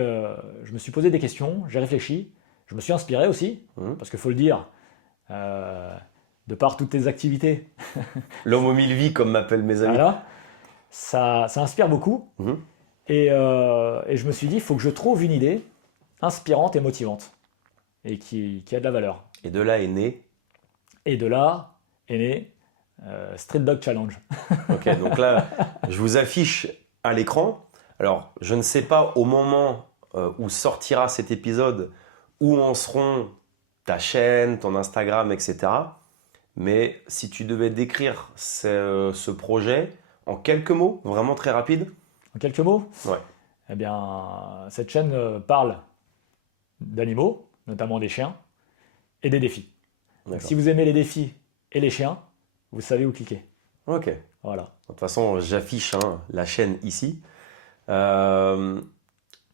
posé des questions, j'ai réfléchi, je me suis inspiré aussi, parce qu'il faut le dire, de par toutes tes activités. L'homme aux 1000 vies, comme m'appellent mes amis. Voilà, ça inspire beaucoup. Et je me suis dit, il faut que je trouve une idée inspirante et motivante. et qui a de la valeur. Et de là est né. Et de là est né Street Dog Challenge. Ok, donc là, je vous affiche à l'écran. Alors, je ne sais pas au moment où sortira cet épisode où en seront ta chaîne, ton Instagram, etc. Mais si tu devais décrire ce projet en quelques mots, vraiment très rapide. En quelques mots, Ouais. eh bien, cette chaîne parle d'animaux, notamment des chiens, et des défis. Donc, D'accord. si vous aimez les défis et les chiens, vous savez où cliquer. Ok. Voilà. De toute façon, j'affiche la chaîne ici.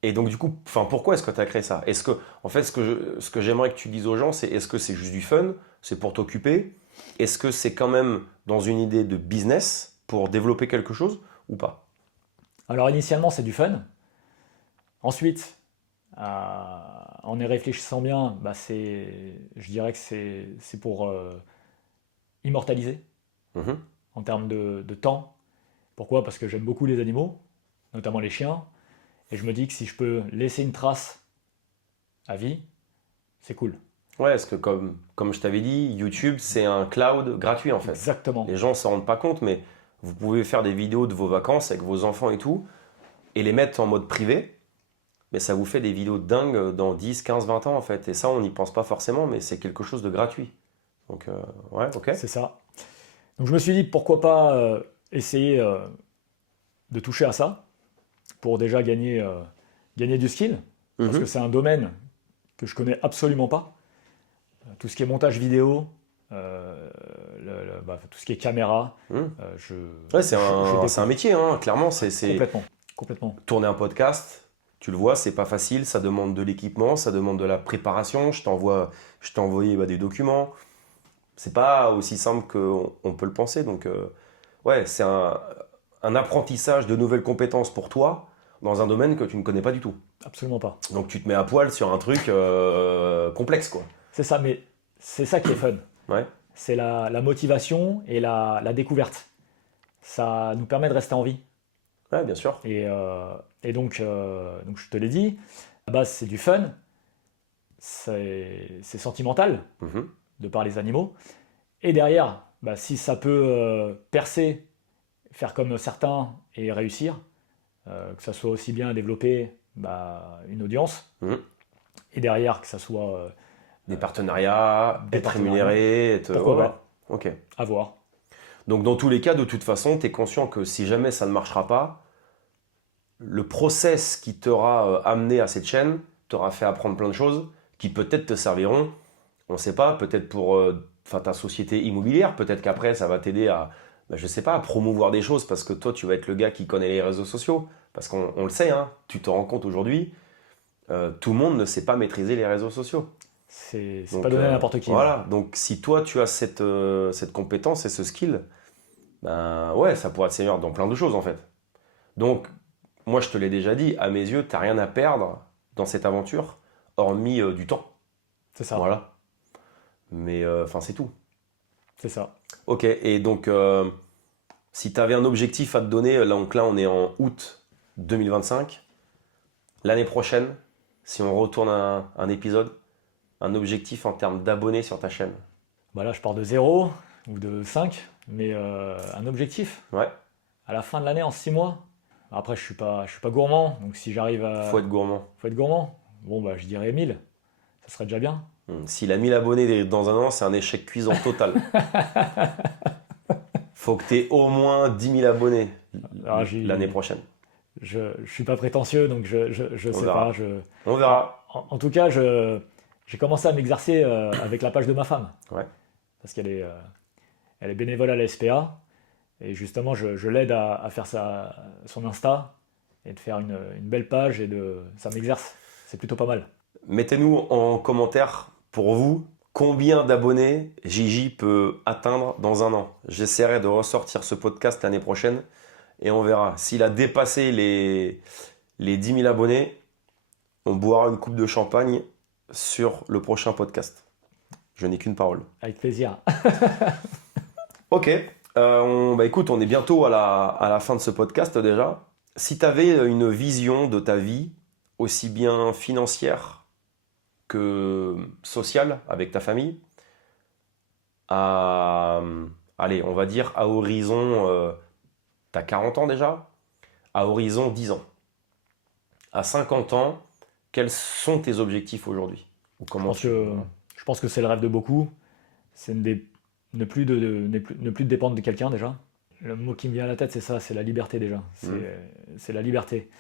Et donc, du coup, pourquoi est-ce que tu as créé ça? Est-ce que, en fait, ce que j'aimerais que tu dises aux gens, c'est est-ce que c'est juste du fun? C'est pour t'occuper? Est-ce que c'est quand même dans une idée de business pour développer quelque chose ou pas? Alors, initialement, c'est du fun. Ensuite, en y réfléchissant bien, je dirais que c'est pour immortaliser Mhm. en termes de temps. Pourquoi? Parce que j'aime beaucoup les animaux, notamment les chiens. Et je me dis que si je peux laisser une trace à vie, c'est cool. Ouais, parce que comme je t'avais dit, YouTube, c'est un cloud gratuit en fait. Exactement. Les gens ne s'en rendent pas compte, mais vous pouvez faire des vidéos de vos vacances avec vos enfants et tout, et les mettre en mode privé, mais ça vous fait des vidéos dingues dans 10, 15, 20 ans en fait. Et ça, on n'y pense pas forcément, mais c'est quelque chose de gratuit. Donc, ouais, ok. C'est ça. Donc je me suis dit, pourquoi pas essayer de toucher à ça, pour déjà gagner du skill, parce Mhm. que c'est un domaine que je connais absolument pas. Tout ce qui est montage vidéo, tout ce qui est caméra, Mhm. Ouais, je c'est découvre. un métier, hein. Clairement, c'est Complètement. tourner un podcast. Tu le vois, c'est pas facile, ça demande de l'équipement, ça demande de la préparation. Je t'ai envoyé des documents. C'est pas aussi simple qu'on peut le penser. Donc, ouais, c'est un apprentissage de nouvelles compétences pour toi dans un domaine que tu ne connais pas du tout. Absolument pas. Donc, tu te mets à poil sur un truc complexe, quoi. C'est ça, mais c'est ça qui est fun. Ouais. C'est la motivation et la découverte. Ça nous permet de rester en vie. Ouais, bien sûr. Et donc je te l'ai dit, à la base c'est du fun, c'est sentimental Mhm. de par les animaux. Et derrière, si ça peut percer, faire comme certains et réussir, que ça soit aussi bien développer une audience, Mhm. et derrière que ça soit Des partenariats, des être partenariats. rémunéré, être... Pourquoi ouais, pas. ouais. Ok. À voir. Donc, dans tous les cas, de toute façon, tu es conscient que si jamais ça ne marchera pas, le process qui t'aura amené à cette chaîne t'aura fait apprendre plein de choses qui peut-être te serviront, on ne sait pas, peut-être pour ta société immobilière, peut-être qu'après ça va t'aider à, je sais pas, à promouvoir des choses parce que toi tu vas être le gars qui connaît les réseaux sociaux. Parce qu'on le sait, hein, tu te rends compte aujourd'hui, tout le monde ne sait pas maîtriser les réseaux sociaux. C'est Donc, pas donné à n'importe qui. Voilà, donc si toi tu as cette compétence et ce skill, ouais, ça pourra te servir dans plein de choses en fait. Donc, moi je te l'ai déjà dit, à mes yeux, tu n'as rien à perdre dans cette aventure, hormis du temps. C'est ça. Voilà. Mais c'est tout. C'est ça. Ok, et donc si tu avais un objectif à te donner, donc là on est en août 2025, l'année prochaine, si on retourne un épisode, un objectif en termes d'abonnés sur ta chaîne. Là je pars de 0 ou de 5, mais un objectif. Ouais, À la fin de l'année, en 6 mois. Après, je suis pas gourmand, donc si j'arrive à... faut être gourmand. Faut être gourmand. Bon, je dirais 1000. Ça serait déjà bien. S'il a 1000 abonnés dans un an, c'est un échec cuisant total. Faut que tu aies au moins 10 000 abonnés l'année prochaine. Je suis pas prétentieux, donc je sais verra. pas. On verra. En tout cas, j'ai commencé à m'exercer avec la page de ma femme. Ouais. Parce qu'elle est, elle est bénévole à la SPA. Et justement, je l'aide à faire son Insta et de faire une belle page. Ça m'exerce. C'est plutôt pas mal. Mettez-nous en commentaire pour vous combien d'abonnés Gigi peut atteindre dans un an. J'essaierai de ressortir ce podcast l'année prochaine et on verra. S'il a dépassé les 10 000 abonnés, on boira une coupe de champagne sur le prochain podcast. Je n'ai qu'une parole. Avec plaisir. Ok. Écoute, on est bientôt à la fin de ce podcast déjà. Si tu avais une vision de ta vie, aussi bien financière que social avec ta famille allez, on va dire à horizon, tu as 40 ans déjà, à horizon 10 ans. À 50 ans, quels sont tes objectifs aujourd'hui? Ou comment Je pense que c'est le rêve de beaucoup. C'est ne plus dépendre de quelqu'un déjà. Le mot qui me vient à la tête, c'est ça, c'est la liberté déjà. C'est la liberté.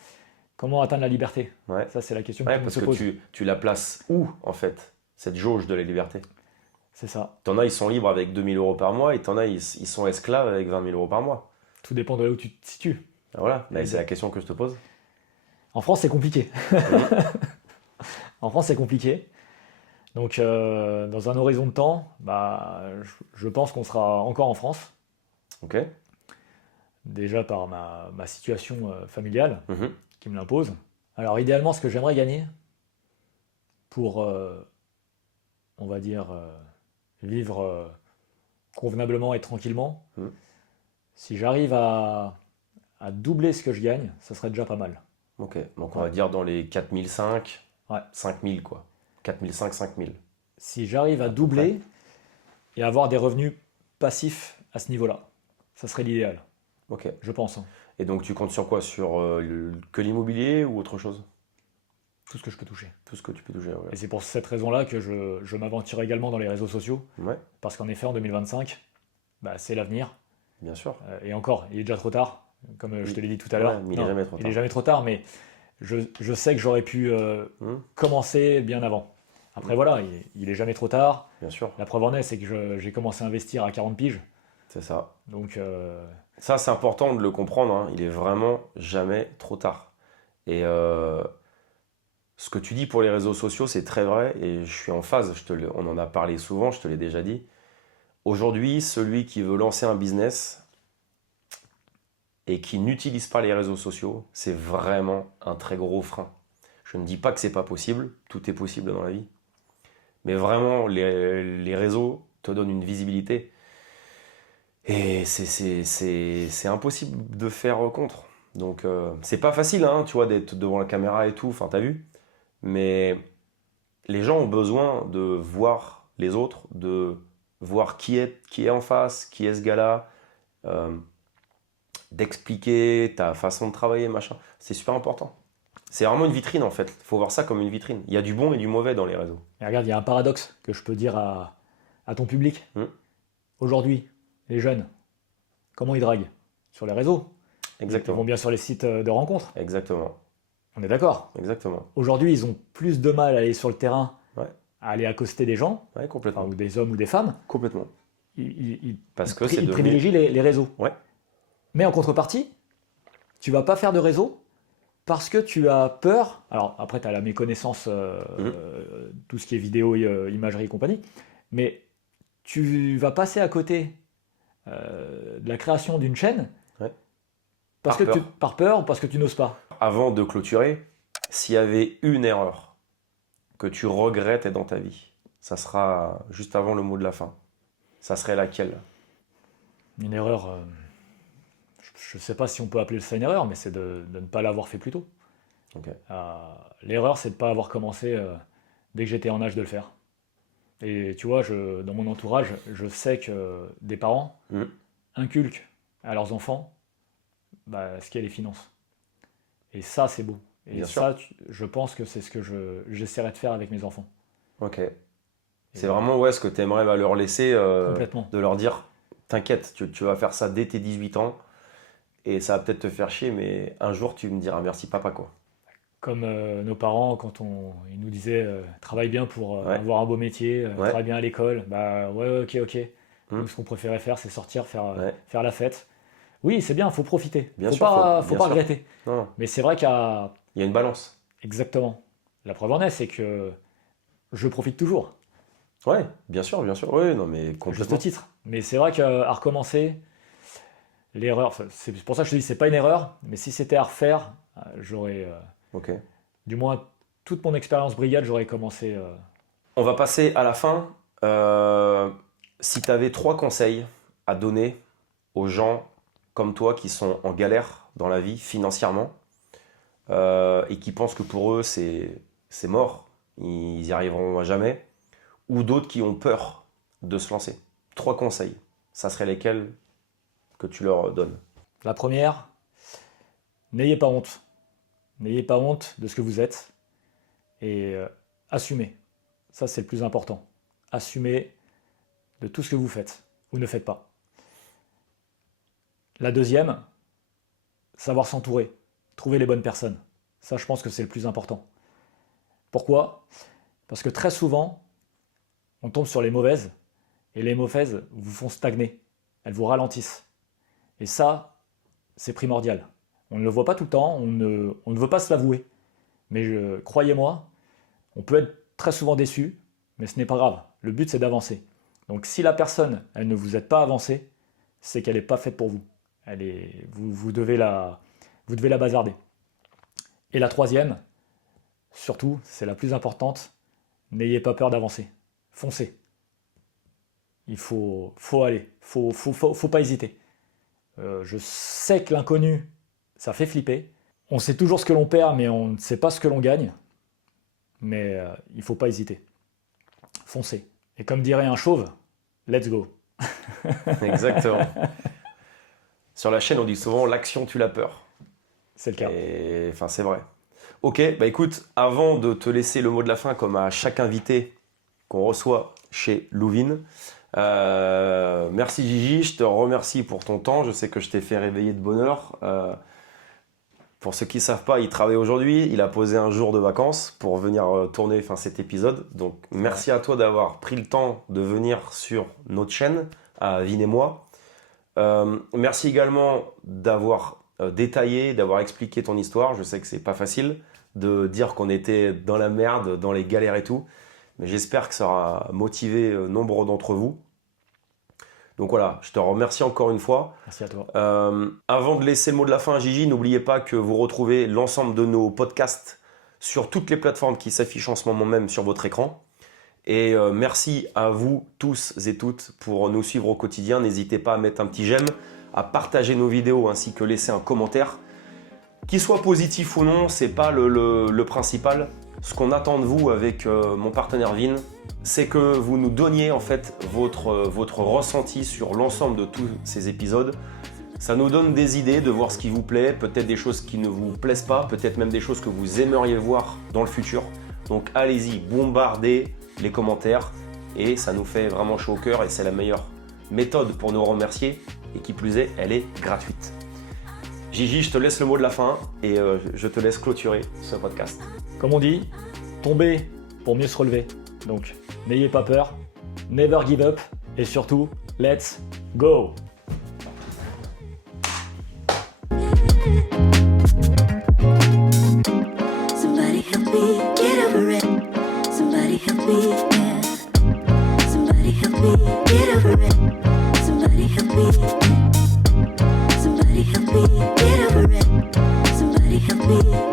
Comment atteindre la liberté? Ouais. Ça, c'est la question Ouais, que tout le monde parce se que pose. tu la places où, en fait, cette jauge de la liberté? C'est ça. T'en as, ils sont libres avec 2 000 euros par mois, et t'en as, ils sont esclaves avec 20 000 euros par mois. Tout dépend de là où tu te situes. Ah, voilà, là, c'est la question que je te pose. En France, c'est compliqué. Mhm. En France, c'est compliqué. Donc, dans un horizon de temps, je pense qu'on sera encore en France. Ok. Déjà par ma situation familiale Mhm. qui me l'impose. Alors, idéalement, ce que j'aimerais gagner pour, on va dire, vivre convenablement et tranquillement, Mhm. si j'arrive à doubler ce que je gagne, ça serait déjà pas mal. Ok, donc on va dire dans les 4 500, Ouais. 5 000 quoi. 4 500, 5 000. Si j'arrive à doubler et avoir des revenus passifs à ce niveau-là, ça serait l'idéal, Ok. je pense. Et donc tu comptes sur quoi? Sur que l'immobilier ou autre chose? Tout ce que je peux toucher. Tout ce que tu peux toucher, ouais. Et c'est pour cette raison-là que je m'aventure également dans les réseaux sociaux, Ouais, parce qu'en effet, en 2025, c'est l'avenir. bien sûr. Et encore, il est déjà trop tard, comme je te l'ai dit tout à l'heure. Ouais, mais il est Non, jamais trop il tard. est jamais trop tard, mais je sais que j'aurais pu commencer bien avant. Après, voilà, il est jamais trop tard. Bien sûr, La preuve en est, c'est que j'ai commencé à investir à 40 piges. c'est ça. Donc, Ça, c'est important de le comprendre, hein. Il est vraiment jamais trop tard. Et ce que tu dis pour les réseaux sociaux, c'est très vrai et je suis en phase. On en a parlé souvent, je te l'ai déjà dit. Aujourd'hui, celui qui veut lancer un business et qui n'utilise pas les réseaux sociaux, c'est vraiment un très gros frein. Je ne dis pas que c'est pas possible, tout est possible dans la vie. Mais vraiment, les réseaux te donnent une visibilité. Et c'est impossible de faire contre. Donc, c'est pas facile, hein, tu vois, d'être devant la caméra et tout, enfin, t'as vu. Mais les gens ont besoin de voir les autres, de voir qui est en face, qui est ce gars-là, d'expliquer ta façon de travailler, machin. C'est super important. C'est vraiment une vitrine, en fait. Il faut voir ça comme une vitrine. Il y a du bon et du mauvais dans les réseaux. et regarde, il y a un paradoxe que je peux dire à ton public. Aujourd'hui, les jeunes, comment ils draguent? Sur les réseaux. Ils vont Exactement. bien sur les sites de rencontres. Exactement. On est d'accord. Exactement. Aujourd'hui, ils ont plus de mal à aller sur le terrain, Ouais. à aller accoster des gens, Ouais, complètement. ou des hommes ou des femmes. Complètement. Ils Parce que c'est ils devenu... privilégient les réseaux. Ouais. Mais en contrepartie, tu vas pas faire de réseau parce que tu as peur. Alors après, tu as la méconnaissance, tout ce qui est vidéo, imagerie et compagnie. Mais tu vas passer à côté de la création d'une chaîne Ouais. parce Par que peur. par peur ou parce que tu n'oses pas. Avant de clôturer, s'il y avait une erreur que tu regrettes dans ta vie, ça sera juste avant le mot de la fin. Ça serait laquelle? Une erreur, je ne sais pas si on peut appeler ça une erreur, mais c'est de ne pas l'avoir fait plus tôt. Ok. L'erreur, c'est de ne pas avoir commencé dès que j'étais en âge de le faire. Et tu vois, dans mon entourage, je sais que des parents inculquent à leurs enfants ce qu'est les finances. Et ça, c'est beau. Et Bien ça, je pense que c'est ce que j'essaierai de faire avec mes enfants. Ok. C'est vraiment ce que tu aimerais leur laisser, Complètement. de leur dire, t'inquiète, tu vas faire ça dès tes 18 ans, et ça va peut-être te faire chier, mais un jour tu me diras merci papa, quoi. Comme nos parents, quand ils nous disaient travaille bien pour Ouais. avoir un beau métier, Ouais. travaille bien à l'école, ouais, ok. Mm. Nous, ce qu'on préférait faire, c'est sortir, Ouais. faire la fête. Oui, c'est bien, faut profiter. Bien Faut sûr, pas bien pas sûr. regretter. Non, non. Mais c'est vrai Il y a une balance. exactement. La preuve en est, c'est que je profite toujours, Ouais, bien sûr, bien sûr. Oui, non, mais juste complètement. titre. Mais c'est vrai qu'à recommencer, l'erreur, enfin, c'est pour ça que je te dis, c'est pas une erreur, mais si c'était à refaire, j'aurais, Ok. du moins, toute mon expérience brigade, j'aurais commencé. On va passer à la fin. Si tu avais 3 conseils à donner aux gens comme toi qui sont en galère dans la vie financièrement et qui pensent que pour eux c'est mort, ils n'y arriveront à jamais, ou d'autres qui ont peur de se lancer. 3 conseils, ça serait lesquels que tu leur donnes? La première, n'ayez pas honte. N'ayez pas honte de ce que vous êtes et assumez. Ça, c'est le plus important. Assumez de tout ce que vous faites ou ne faites pas. La deuxième, savoir s'entourer, trouver les bonnes personnes. Ça, je pense que c'est le plus important. Pourquoi? Parce que très souvent, on tombe sur les mauvaises, et les mauvaises vous font stagner. Elles vous ralentissent. Et ça, c'est primordial. On ne le voit pas tout le temps, on ne veut pas se l'avouer. Mais croyez-moi, on peut être très souvent déçu, mais ce n'est pas grave. Le but, c'est d'avancer. Donc si la personne, elle ne vous aide pas à avancer, c'est qu'elle n'est pas faite pour vous. Vous devez la bazarder. Et la troisième, surtout, c'est la plus importante, n'ayez pas peur d'avancer. Foncez. Il faut aller, faut pas hésiter. Je sais que l'inconnu, ça fait flipper. On sait toujours ce que l'on perd, mais on ne sait pas ce que l'on gagne. Mais il ne faut pas hésiter. Foncez. Et comme dirait un chauve, let's go. Exactement. Sur la chaîne, on dit souvent l'action tue la peur. C'est le cas. Et enfin, c'est vrai. Ok, bah écoute, avant de te laisser le mot de la fin, comme à chaque invité qu'on reçoit chez Louvin, merci Gigi, je te remercie pour ton temps. Je sais que je t'ai fait réveiller de bonne heure. Pour ceux qui ne savent pas, il travaille aujourd'hui. Il a posé un jour de vacances pour venir tourner cet épisode. Donc, merci à toi d'avoir pris le temps de venir sur notre chaîne, à Vin et moi. Merci également d'avoir détaillé, d'avoir expliqué ton histoire. Je sais que c'est pas facile de dire qu'on était dans la merde, dans les galères et tout. Mais j'espère que ça aura motivé nombre d'entre vous. Donc voilà, je te remercie encore une fois. Merci à toi. Avant de laisser le mot de la fin à Gigi, n'oubliez pas que vous retrouvez l'ensemble de nos podcasts sur toutes les plateformes qui s'affichent en ce moment même sur votre écran. Et merci à vous tous et toutes pour nous suivre au quotidien. N'hésitez pas à mettre un petit j'aime, à partager nos vidéos ainsi que laisser un commentaire. Qu'il soit positif ou non, c'est pas le principal. Ce qu'on attend de vous avec mon partenaire Vin, c'est que vous nous donniez en fait votre ressenti sur l'ensemble de tous ces épisodes. Ça nous donne des idées de voir ce qui vous plaît, peut-être des choses qui ne vous plaisent pas, peut-être même des choses que vous aimeriez voir dans le futur. Donc allez-y, bombardez les commentaires et ça nous fait vraiment chaud au cœur et c'est la meilleure méthode pour nous remercier et qui plus est, elle est gratuite. Gigi, je te laisse le mot de la fin et je te laisse clôturer ce podcast. Comme on dit, tomber pour mieux se relever. Donc, n'ayez pas peur, never give up et surtout, let's go! Somebody help me get over it. Somebody help me, yeah. Somebody help me get over it. Somebody help me. Somebody help me get over it. Somebody help me.